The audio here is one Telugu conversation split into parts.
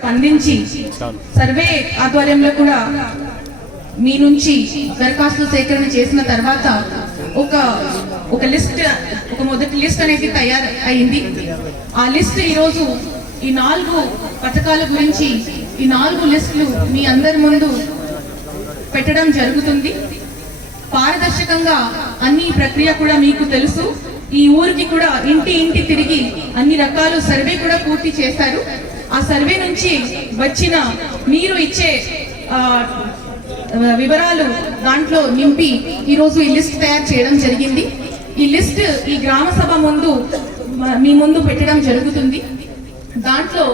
స్పందించి సర్వే ఆధ్వర్యంలో కూడా మీ నుంచి దరఖాస్తులు సేకరణ చేసిన తర్వాత ఒక లిస్ట్ మొదటి లిస్ట్ అనేది తయారు అయింది. ఆ లిస్ట్ ఈరోజు ఈ 4 పథకాల గురించి ఈ 4 లిస్టులు మీ అందరి ముందు పెట్టడం జరుగుతుంది. పారదర్శకంగా అన్ని ప్రక్రియ కూడా మీకు తెలుసు. ఈ ఊరికి కూడా ఇంటి తిరిగి అన్ని రకాల సర్వే కూడా పూర్తి చేశారు. ఆ సర్వే నుంచి వచ్చిన మీరు ఇచ్చే వివరాలు దాంట్లో నింపి ఈరోజు ఈ లిస్ట్ తయారు చేయడం జరిగింది. ఈ లిస్ట్ ఈ గ్రామ సభ ముందు మీ ముందు పెట్టడం జరుగుతుంది. దాంట్లో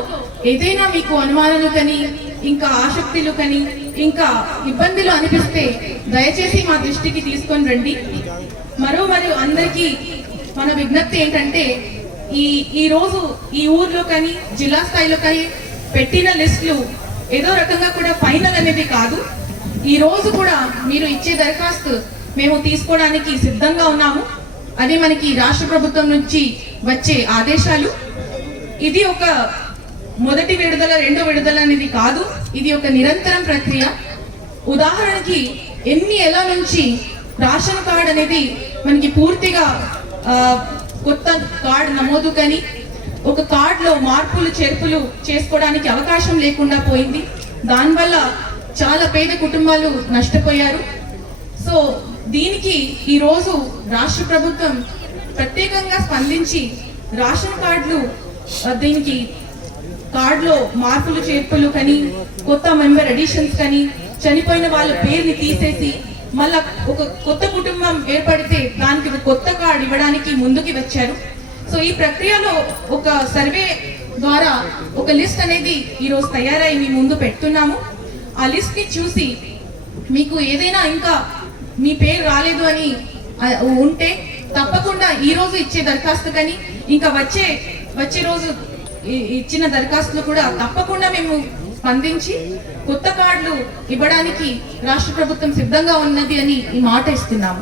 ఏదైనా మీకు అనుమానాలు కానీ ఇంకా ఆసక్తులు కానీ ఇంకా ఇబ్బందులు అనిపిస్తే దయచేసి మా దృష్టికి తీసుకొని రండి. మరియు అందరికీ మన విజ్ఞప్తి ఏంటంటే ఈ రోజు ఈ ఊర్లో కానీ జిల్లా స్థాయిలో కానీ పెట్టిన లిస్టులు ఏదో రకంగా కూడా ఫైనల్ అనేది కాదు. ఈ రోజు కూడా మీరు ఇచ్చే దరఖాస్తు మేము తీసుకోవడానికి సిద్ధంగా ఉన్నాము. అది మనకి రాష్ట్ర ప్రభుత్వం నుంచి వచ్చే ఆదేశాలు. ఇది ఒక మొదటి విడుదల రెండో విడుదల అనేది కాదు. ఇది ఒక నిరంతరం ప్రక్రియ. ఉదాహరణకి ఎలా నుంచి రేషన్ కార్డ్ అనేది మనకి పూర్తిగా కొత్త కార్డ్ నమోదు కానీ ఒక కార్డులో మార్పులు చేర్పులు చేసుకోవడానికి అవకాశం లేకుండా పోయింది. దానివల్ల చాలా పేద కుటుంబాలు నష్టపోయారు. సో దీనికి ఈరోజు రాష్ట్ర ప్రభుత్వం ప్రత్యేకంగా స్పందించి రేషన్ కార్డులు దీనికి కార్డులో మార్పులు చేర్పులు కానీ కొత్త మెంబర్ అడిషన్స్ కానీ చనిపోయిన వాళ్ళ పేరుని తీసేసి మళ్ళా ఒక కొత్త కుటుంబం ఏర్పడితే దానికి కొత్త కార్డు ఇవ్వడానికి ముందుకు వచ్చారు. సో ఈ ప్రక్రియలో ఒక సర్వే ద్వారా ఒక లిస్ట్ అనేది ఈరోజు తయారై మీ ముందు పెడుతున్నాము. ఆ లిస్ట్ ని చూసి మీకు ఏదైనా ఇంకా మీ పేరు రాలేదు అని ఉంటే తప్పకుండా ఈ రోజు ఇచ్చే దరఖాస్తు కానీ ఇంకా వచ్చే రోజు ఇచ్చిన దరఖాస్తులు కూడా తప్పకుండా మేము స్పందించి కొత్త కార్డులు ఇవ్వడానికి రాష్ట్ర ప్రభుత్వం సిద్ధంగా ఉన్నది అని ఈ మాట ఇస్తున్నాము.